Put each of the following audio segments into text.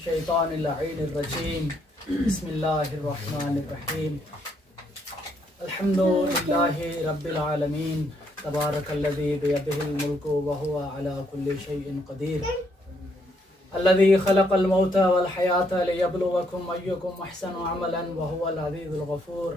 الشیطان اللعین الرجیم بسم اللہ الرحمن الرحیم الحمد للہ رب العالمین تبارک الذی بیدہ الملک وہو علی کل شیء قدیر الذي خلق الموت والحياة ليبلوكم أيكم أحسن عملا وهو العزيز الغفور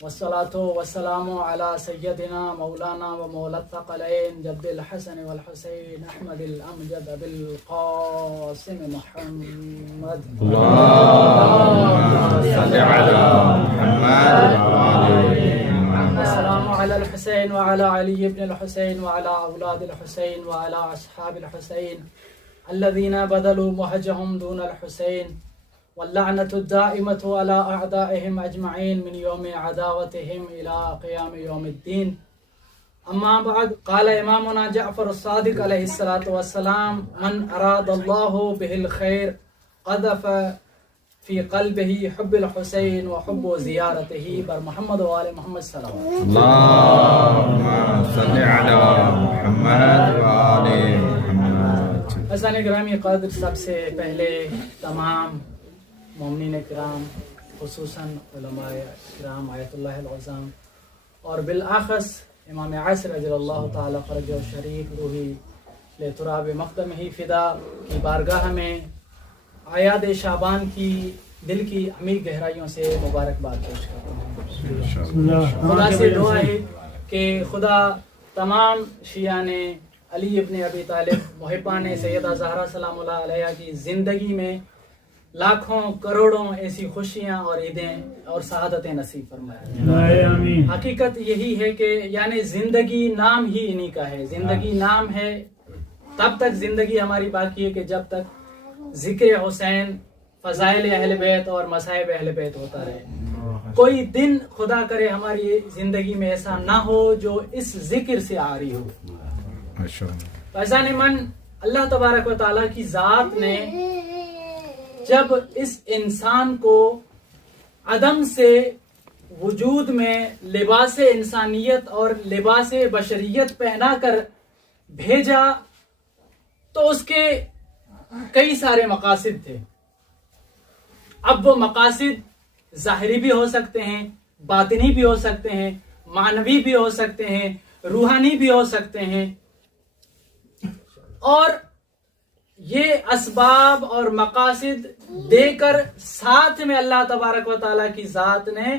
والصلاة والسلام على سيدنا مولانا ومولى الثقلين جد الحسن والحسين أحمد الأمجد بالقاسم محمد اللهم صل على محمد والسلام على الحسين وعلى علي بن الحسين وعلى أولاد الحسين وعلى أصحاب الحسين الذين بذلوا مهجهم دون الحسين واللعنة الدائمة على أعدائهم أجمعين من يوم عداوتهم إلى قيام يوم الدين. أما بعد، قال إمامنا جعفر الصادق عليه الصلاة والسلام: من أراد الله به الخير قذف في قلبه حب الحسين وحب زيارته بر محمد وآل محمد صلى الله عليه وسلم. اللهم صل على محمد وآل محمد. حضرات گرامی قدر، سب سے پہلے تمام مومنین کرام، خصوصاً علماء کرام آیت اللہ العظام، اور بالآخص امام عصر رضی اللہ تعالی فرج و شریف روحی لتراب مقدمہ فدا کی بارگاہ میں اعیاد شعبان کی دل کی عمیق گہرائیوں سے مبارکباد پیش کرتا ہوں. خدا سے دعا ہے کہ خدا تمام شیعان علی ابن ابی طالب محبان سیدہ زہرا سلام اللہ علیہ کی زندگی میں لاکھوں کروڑوں ایسی خوشیاں اور عیدیں اور سعادتیں نصیب فرمائے. حقیقت یہی ہے کہ یعنی زندگی نام ہی انہی کا ہے. زندگی نام ہے، تب تک زندگی ہماری باقی ہے کہ جب تک ذکر حسین، فضائل اہل بیت اور مصائب اہل بیت ہوتا رہے. کوئی دن خدا کرے ہماری زندگی میں ایسا نہ ہو جو اس ذکر سے عاری ہو. فیضان من، اللہ تبارک و تعالیٰ کی ذات نے جب اس انسان کو عدم سے وجود میں لباس انسانیت اور لباس بشریت پہنا کر بھیجا تو اس کے کئی سارے مقاصد تھے. اب وہ مقاصد ظاہری بھی ہو سکتے ہیں، باطنی بھی ہو سکتے ہیں، معنوی بھی ہو سکتے ہیں، روحانی بھی ہو سکتے ہیں. اور یہ اسباب اور مقاصد دے کر ساتھ میں اللہ تبارک و تعالیٰ کی ذات نے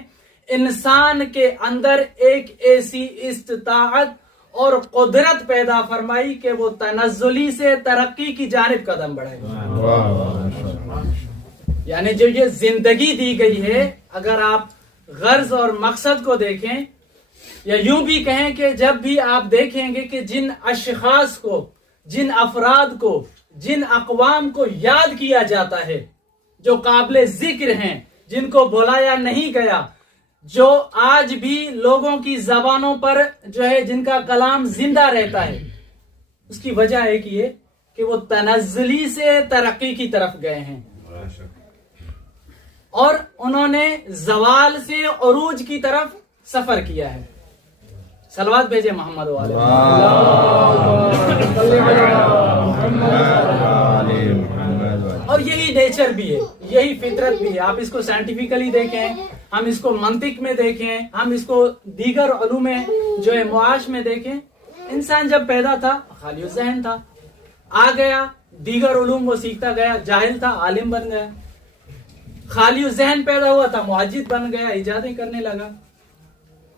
انسان کے اندر ایک ایسی استطاعت اور قدرت پیدا فرمائی کہ وہ تنزلی سے ترقی کی جانب قدم بڑھائے. یعنی جو یہ زندگی دی گئی ہے، اگر آپ غرض اور مقصد کو دیکھیں، یا یوں بھی کہیں کہ جب بھی آپ دیکھیں گے کہ جن اشخاص کو، جن افراد کو، جن اقوام کو یاد کیا جاتا ہے، جو قابل ذکر ہیں، جن کو بھلایا نہیں گیا، جو آج بھی لوگوں کی زبانوں پر جو ہے جن کا کلام زندہ رہتا ہے، اس کی وجہ ہے کہ یہ کہ وہ تنزلی سے ترقی کی طرف گئے ہیں اور انہوں نے زوال سے عروج کی طرف سفر کیا ہے. صلوات بھیجے محمد والے. اور یہی نیچر بھی ہے، یہی فطرت بھی ہے. آپ اس کو سائنٹیفکلی دیکھیں، ہم اس کو منطق میں دیکھیں، ہم اس کو دیگر علوم جو ہے معاش میں دیکھیں. انسان جب پیدا تھا خالی ذہن تھا، آ گیا دیگر علوم وہ سیکھتا گیا، جاہل تھا عالم بن گیا. خالی ذہن پیدا ہوا تھا معجد بن گیا، ایجادیں کرنے لگا.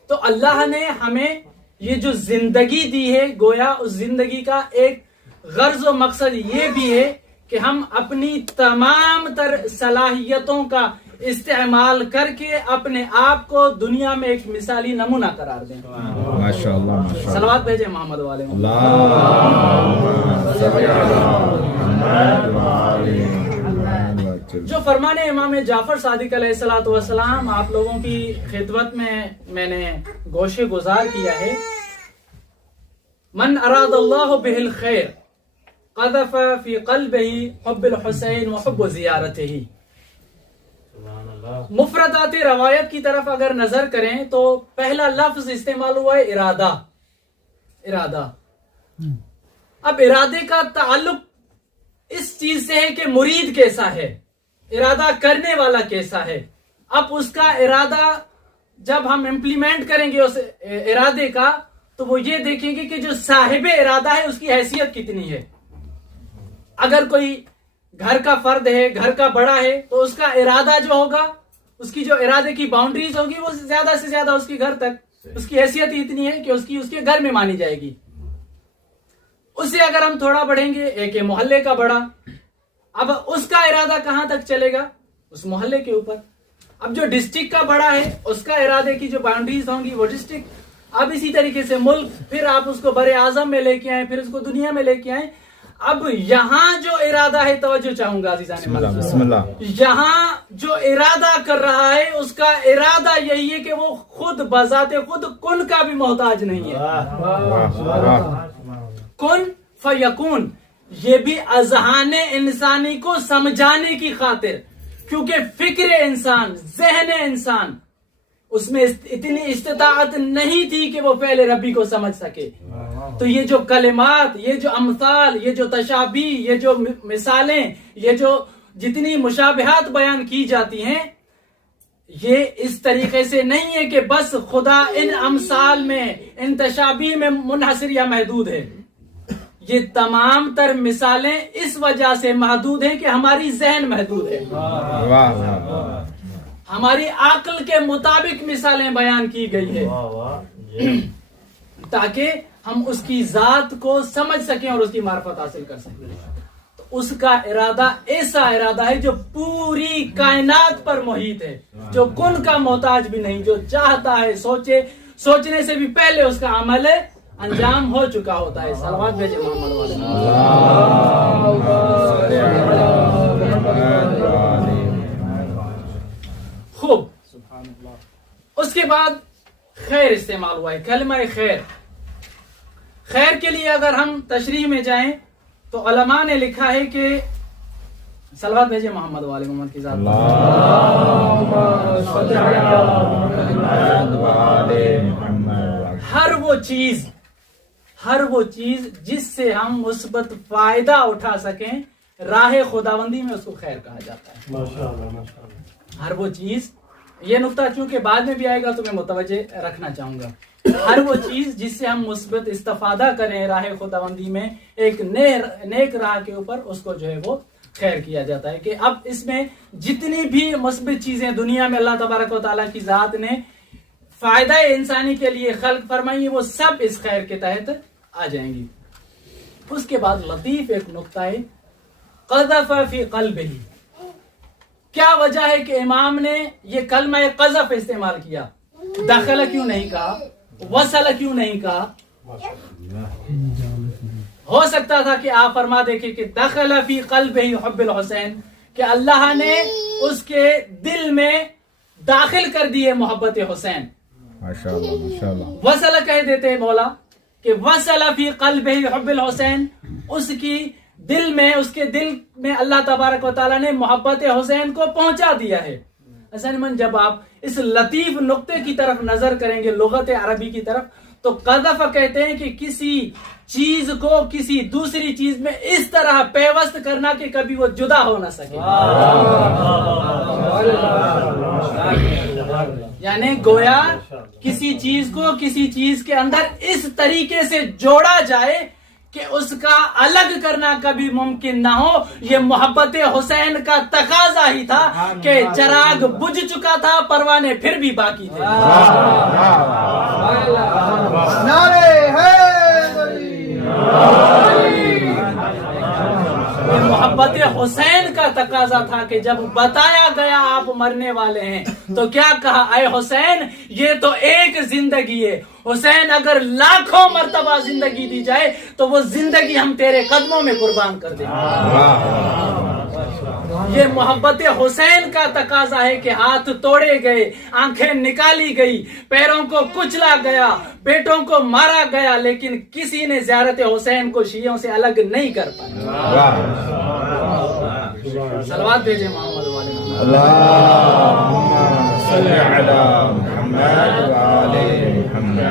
تو اللہ نے ہمیں یہ جو زندگی دی ہے، گویا اس زندگی کا ایک غرض و مقصد یہ بھی ہے کہ ہم اپنی تمام تر صلاحیتوں کا استعمال کر کے اپنے آپ کو دنیا میں ایک مثالی نمونہ قرار دیں. ماشاءاللہ. صلوات بھیجے محمد والے. جو فرمان امام جعفر صادق علیہ الصلوۃ والسلام آپ لوگوں کی خدمت میں نے گوشے گزار کیا ہے: من اراد اللہ بہ الخیر قذف فی قلبہ حب الحسین وحب زیارتہ. مفردات روایت کی طرف اگر نظر کریں تو پہلا لفظ استعمال ہوا ہے ارادہ. اب ارادے کا تعلق اس چیز سے ہے کہ مرید کیسا ہے، ارادہ کرنے والا کیسا ہے. اب اس کا ارادہ جب ہم امپلیمنٹ کریں گے اس ارادے کا تو وہ یہ دیکھیں گے کہ جو صاحب ارادہ ہے اس کی حیثیت کتنی ہے. اگر کوئی گھر کا فرد ہے، گھر کا بڑا ہے، تو اس کا ارادہ جو ہوگا، اس کی جو ارادے کی باؤنڈریز ہوگی وہ زیادہ سے زیادہ اس کے گھر تک، اس کی حیثیت اتنی ہے کہ اس کے گھر میں مانی جائے گی. اس سے اگر ہم تھوڑا بڑھیں گے، ایک محلے کا بڑا، اب اس کا ارادہ کہاں تک چلے گا؟ اس محلے کے اوپر. اب جو ڈسٹرکٹ کا بڑا ہے اس کا ارادے کی جو باؤنڈریز ہوں گی وہ ڈسٹرکٹ. اب اسی طریقے سے ملک، پھر آپ اس کو بر اعظم میں لے کے آئیں، پھر اس کو دنیا میں لے کے آئیں. اب یہاں جو ارادہ ہے، توجہ چاہوں گا عزیزان، بسم اللہ. یہاں جو ارادہ کر رہا ہے اس کا ارادہ یہی ہے کہ وہ خود بذات خود کن کا بھی محتاج نہیں ہے. کن فیکون، یہ بھی اذہان انسانی کو سمجھانے کی خاطر، کیونکہ فکر انسان، ذہن انسان، اس میں اتنی استطاعت نہیں تھی کہ وہ فعل ربی کو سمجھ سکے. تو یہ جو کلمات، یہ جو امثال، یہ جو تشابیہ، یہ جو مثالیں، یہ جو جتنی مشابہات بیان کی جاتی ہیں، یہ اس طریقے سے نہیں ہے کہ بس خدا ان امثال میں، ان تشابیہ میں منحصر یا محدود ہے. یہ تمام تر مثالیں اس وجہ سے محدود ہیں کہ ہماری ذہن محدود ہے. ہماری عقل کے مطابق مثالیں بیان کی گئی ہے تاکہ ہم اس کی ذات کو سمجھ سکیں اور اس کی معرفت حاصل کر سکیں. تو اس کا ارادہ ایسا ارادہ ہے جو پوری کائنات پر محیط ہے، جو کن کا محتاج بھی نہیں، جو چاہتا ہے سوچنے سے بھی پہلے اس کا عمل انجام ہو چکا ہوتا ہے. صلوات بھیجے محمد والے. خوب. اس کے بعد خیر استعمال ہوا ہے، کلمہ خیر. خیر کے لیے اگر ہم تشریح میں جائیں تو علماء نے لکھا ہے کہ صلوات بھیجے محمد والے محمد کی ذات. ہر وہ چیز جس سے ہم مثبت فائدہ اٹھا سکیں، راہ خداوندی میں اس کو خیر کہا جاتا ہے. ہر وہ چیز، یہ نقطہ چونکہ بعد میں بھی آئے گا تو میں متوجہ رکھنا چاہوں گا. ہر وہ چیز جس سے ہم مثبت استفادہ کریں راہ خداوندی میں، ایک نیک راہ کے اوپر، اس کو جو ہے وہ خیر کیا جاتا ہے. کہ اب اس میں جتنی بھی مثبت چیزیں دنیا میں اللہ تبارک و تعالیٰ کی ذات نے فائدہ انسانی کے لیے خلق فرمائی، وہ سب اس خیر کے تحت آ جائیں گی. اس کے بعد لطیف ایک نقطہ ہے، قذف فی قلبہ. کیا وجہ ہے کہ امام نے یہ کلمہ قذف استعمال کیا؟ داخلہ کیوں نہیں کہا؟ وصل کیوں نہیں کہا؟ ہو سکتا تھا کہ آپ فرما دیکھیں کہ دخل فی قلبہ حب الحسین، کہ اللہ نے اس کے دل میں داخل کر دیے محبت حسین. ماشاءاللہ. وصل کہہ دیتے مولا کہ وصل فی قلبہ حب الحسین، اس کی دل میں، اس کے دل میں اللہ تبارک و تعالیٰ نے محبت حسین کو پہنچا دیا ہے. حسین من، جب آپ اس لطیف نقطے کی طرف نظر کریں گے لغت عربی کی طرف، تو قذف کہتے ہیں کہ کسی چیز کو کسی دوسری چیز میں اس طرح پیوست کرنا کہ کبھی وہ جدا ہو نہ سکے. یعنی گویا کسی چیز کو کسی چیز کے اندر اس طریقے سے جوڑا جائے کہ اس کا الگ کرنا کبھی ممکن نہ ہو. یہ محبت حسین کا تقاضا ہی تھا کہ چراغ بجھ چکا تھا، پروانے پھر بھی باقی تھے. یہ محبت حسین کا تقاضا تھا کہ جب بتایا گیا آپ مرنے والے ہیں تو کیا کہا؟ اے حسین، یہ تو ایک زندگی ہے. حسین، اگر لاکھوں مرتبہ زندگی دی جائے تو وہ زندگی ہم تیرے قدموں میں قربان کر دیں گے. یہ محبت حسین کا تقاضا ہے کہ ہاتھ توڑے گئے، آنکھیں نکالی گئی، پیروں کو کچلا گیا، بیٹوں کو مارا گیا، لیکن کسی نے زیارت حسین کو شیعوں سے الگ نہیں کر پایا. صلوات بھیجے محمد والے. اللہم صلی علی محمد وآل محمد.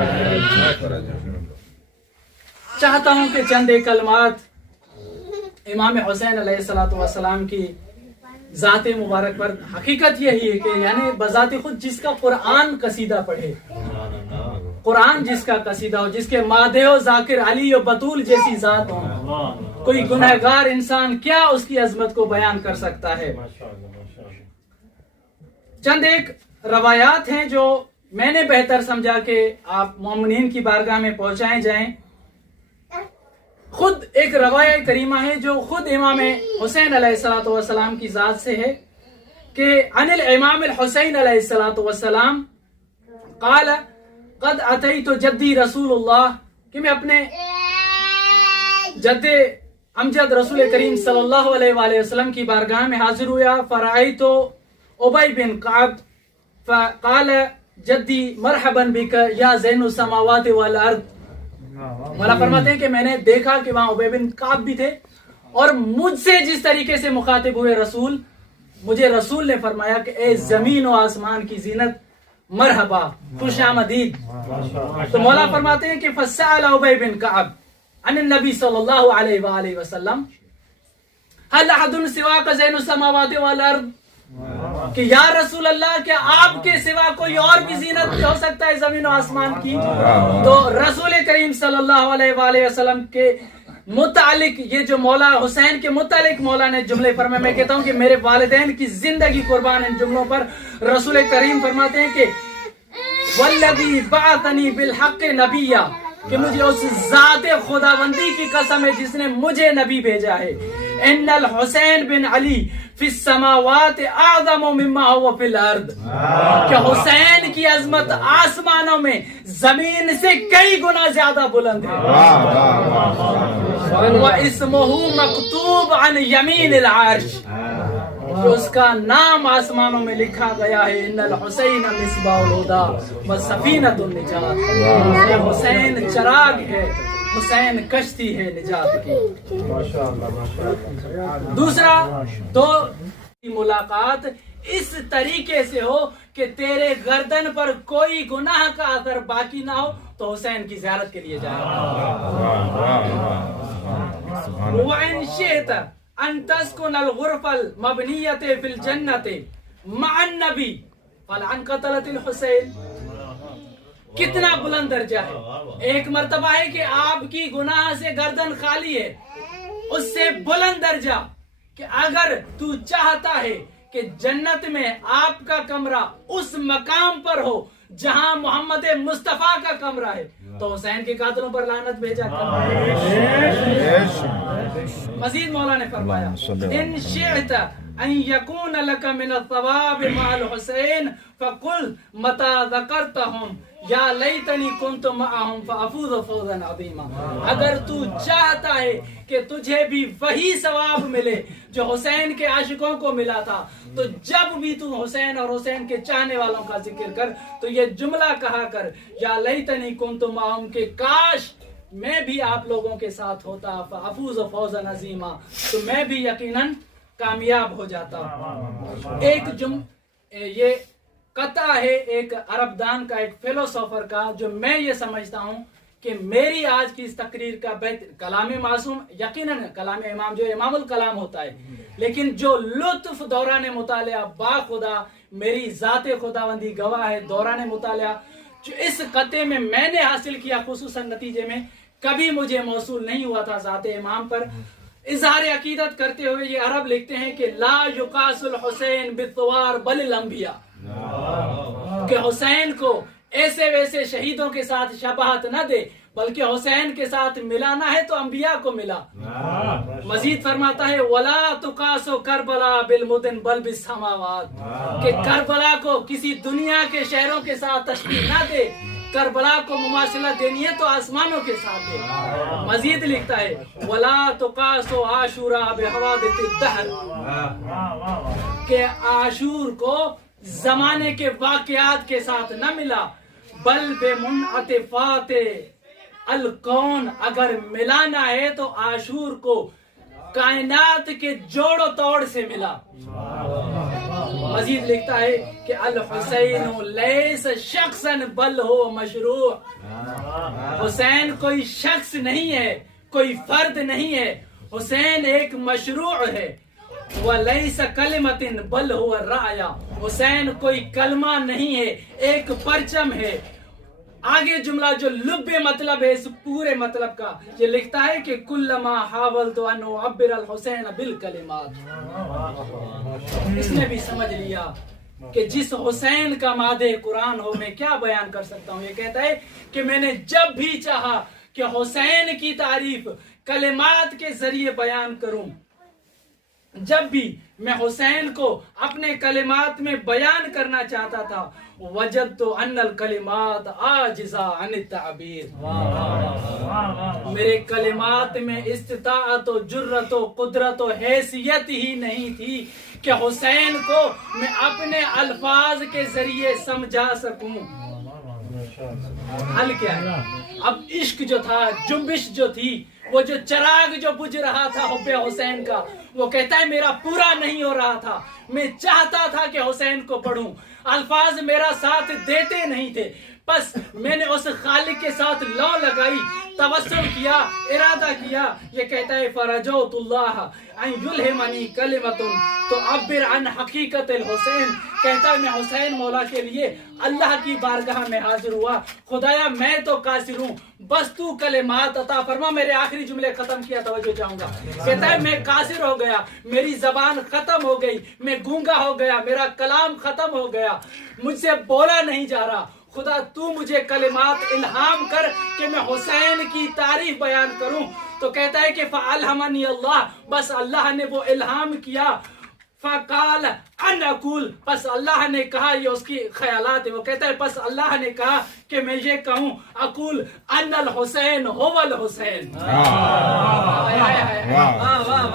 چاہتا ہوں کہ چند ایک کلمات امام حسین علیہ الصلوۃ والسلام کی ذات مبارک پر حقیقت یہی ہے کہ یعنی بذات خود جس کا قرآن قصیدہ پڑھے، قرآن جس کا قصیدہ ہو، جس کے مادح و ذاکر علی و بطول جیسی ذات ہو، کوئی گنہگار انسان کیا اس کی عظمت کو بیان کر سکتا ہے۔ چند ایک روایات ہیں جو میں نے بہتر سمجھا کہ آپ مومنین کی بارگاہ میں پہنچائے جائیں۔ خود ایک روایت کریمہ ہے جو خود امام حسین علیہ الصلوۃ والسلام کی ذات سے ہے کہ عن الامام الحسین علیہ الصلوۃ والسلام قال قد اتیت جدی رسول اللہ، کہ میں اپنے جد امجد رسول کریم صلی اللہ علیہ وآلہ وسلم کی بارگاہ میں حاضر ہوا، فرأیت ابی بن کعب فقال جدی مرحبا بک یا زین السماوات والارض۔ مولا فرماتے ہیں کہ میں نے دیکھا کہ وہاں ابی بن کعب بھی تھے، اور مجھ سے جس طریقے سے مخاطب ہوئے رسول، مجھے رسول نے فرمایا کہ اے زمین و آسمان کی زینت، مرحبا، خوش آمدید۔ تو مولا فرماتے ہیں کہ فسأل ابی بن کعب عن النبی صلی اللہ علیہ وآلہ وسلم هل احد سواک زین السماوات والارض، کہ یا رسول اللہ کیا آپ کے سوا کوئی اور بھی زینت ہو سکتا ہے زمین و آسمان کی؟ تو رسول کریم صلی اللہ علیہ وآلہ وسلم کے متعلق یہ جو مولا حسین کے متعلق مولا نے جملے فرمائے، میں کہتا ہوں کہ میرے والدین کی زندگی قربان ان جملوں پر۔ رسول کریم فرماتے ہیں کہ والذی بعثنی بالحق نبیا، کہ مجھے اس ذات خداوندی کی قسم ہے جس نے مجھے نبی بھیجا ہے، ان الحسین بن علی فی السماوات اعظم مما هو فی الارض، کہ حسین کی عظمت آسمانوں میں زمین سے کئی گنا زیادہ بلند ہے۔ واسمہ مکتوب عن یمین العرش، کہ اس کا نام آسمانوں میں لکھا گیا ہے، ان الحسین مصباح الہدی وسفینۃ النجات، کہ حسین چراغ ہے، حسین کشتی ہے نجات کی۔ دوسرا، دو ملاقات اس طریقے سے ہو کہ تیرے گردن پر کوئی گناہ کا اثر باقی نہ ہو تو حسین کی زیارت کے لیے جائے۔ وَإِن شِئْتَ أَن تَسْكُنَ الْغُرْفَ الْمَبْنِيَّةَ فِي الْجَنَّةِ مَعَ النَّبِيِّ فَلْعَنْ قَتَلَةِ الْحُسَيْنِ، کتنا بلند درجہ ہے۔ ایک مرتبہ ہے کہ آپ کی گناہ سے گردن خالی ہے، اس سے بلند درجہ کہ اگر تو چاہتا ہے کہ جنت میں آپ کا کمرہ اس مقام پر ہو جہاں محمد مصطفیٰ کا کمرہ ہے تو حسین کے قاتلوں پر لعنت بھیجا کر۔ مزید مولا نے فرمایا ان شئت ان یکون لک من الثواب مع الحسین فقل متى ذکرتهم یا لیتنی کنت معهم فافوز فوزا عظیما، اگر تو چاہتا ہے کہ تجھے بھی وہی ثواب ملے جو حسین کے عاشقوں کو ملا تھا، تو جب بھی تو حسین اور حسین کے چاہنے والوں کا ذکر کر تو یہ جملہ کہا کر، یا لیتنی کنت معهم، کہ کاش میں بھی آپ لوگوں کے ساتھ ہوتا، فافوز فوزا عظیما، تو میں بھی یقیناً کامیاب ہو جاتا۔ یہ قطع ہے ایک عرب دان کا، ایک فلسفر کا، جو میں یہ سمجھتا ہوں کہ میری آج کی اس تقریر کا کلام معصوم یقیناً کلام امام جو امام الکلام ہوتا ہے، لیکن جو لطف دوران مطالعہ با خدا میری ذات خداوندی گواہ ہے، دوران مطالعہ جو اس قطعے میں نے حاصل کیا، خصوصاً نتیجے میں کبھی مجھے موصول نہیں ہوا تھا ذات امام پر، اظہار عقیدت کرتے ہوئے یہ عرب لکھتے ہیں کہ لا یقاس الحسین بالثوار بل الانبیاء، کہ حسین کو ایسے ویسے شہیدوں کے ساتھ شباہت نہ دے، بلکہ حسین کے ساتھ ملانا ہے تو انبیاء کو ملا۔ مزید فرماتا ہے ولا تقاس کربلا بالمدن بل بالسماوات، کہ کربلا کو کسی دنیا کے شہروں کے ساتھ تشبیہ نہ دے، کربلا کو مماثلت دینی ہے تو آسمانوں کے ساتھ دے۔ مزید لکھتا ہے ولا تقاس عاشورا بحوادث الدہر، کہ عاشور کو زمانے کے واقعات کے ساتھ نہ ملا، بل بے منعطفات الکون، اگر ملانا ہے تو عاشور کو کائنات کے جوڑ و توڑ سے ملا۔ مزید لکھتا ہے کہ الحسین لیس شخصا بل ہو مشروع، حسین کوئی شخص نہیں ہے، کوئی فرد نہیں ہے، حسین ایک مشروع ہے، وَلَيْسَ كَلِمَةٍ بَلْ هُوَ الرَّأْيَ، حسین کوئی کلمہ نہیں ہے، ایک پرچم ہے۔ آگے جملہ جو لب مطلب ہے اس پورے مطلب کا، یہ لکھتا ہے کہ کلما حاولت ان اعبر الحسین بالکلمات۔ اس نے بھی سمجھ لیا کہ جس حسین کا مادہ قرآن ہو میں کیا بیان کر سکتا ہوں۔ یہ کہتا ہے کہ میں نے جب بھی چاہا کہ حسین کی تعریف کلمات کے ذریعے بیان کروں، جب بھی میں حسین کو اپنے کلمات میں بیان کرنا چاہتا تھا، وجدت ان الکلمات عاجزہ عن التعبیر، میرے کلمات میں استطاعت و جرت و قدرت و حیثیت ہی نہیں تھی کہ حسین کو میں اپنے الفاظ کے ذریعے سمجھا سکوں۔ حل کیا ہے؟ اب عشق جو تھا، جنبش جو تھی، وہ جو چراغ جو بجھ رہا تھا حب حسین کا، وہ کہتا ہے میرا پورا نہیں ہو رہا تھا، میں چاہتا تھا کہ حسین کو پڑھوں، الفاظ میرا ساتھ دیتے نہیں تھے، بس میں نے اس خالق کے ساتھ لو لگائی، توسل کیا، ارادہ کیا۔ یہ کہتا ہے فرجوت اللہ ان یلہمنی کلمۃ تعبر عن حقیقت الحسین، کہتا ہے میں حسین مولا کے لیے اللہ کی بارگاہ میں حاضر ہوا، خدایا میں تو قاصر ہوں، بس تو کلمات عطا فرما۔ میرے آخری جملے ختم کیا، توجہ چاہوں گا۔ کہتا ہے میں قاصر ہو گیا، میری زبان ختم ہو گئی، میں گونگا ہو گیا، میرا کلام ختم ہو گیا، مجھ سے بولا نہیں جا رہا، خدا تو مجھے کلمات الہام کر کہ میں حسین کی تعریف بیان کروں۔ تو کہتا ہے کہ فَأَلْهَمَنِي اللَّهُ، بس اللہ نے وہ الہام کیا، فقال ان اقول، پس اللہ نے کہا، یہ اس کی خیالات ہے، وہ کہتا ہے پس اللہ نے کہا کہ میں یہ کہوں، اقول ان الحسین هو الحسین،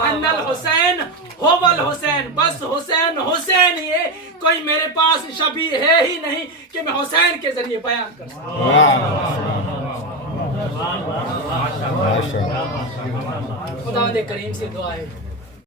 ان الحسین هو الحسین، بس حسین حسین ہی ہے، کوئی میرے پاس شبیہ ہے ہی نہیں کہ میں حسین کے ذریعے بیان کر سکوں۔ خداوند کریم سے دعا ہے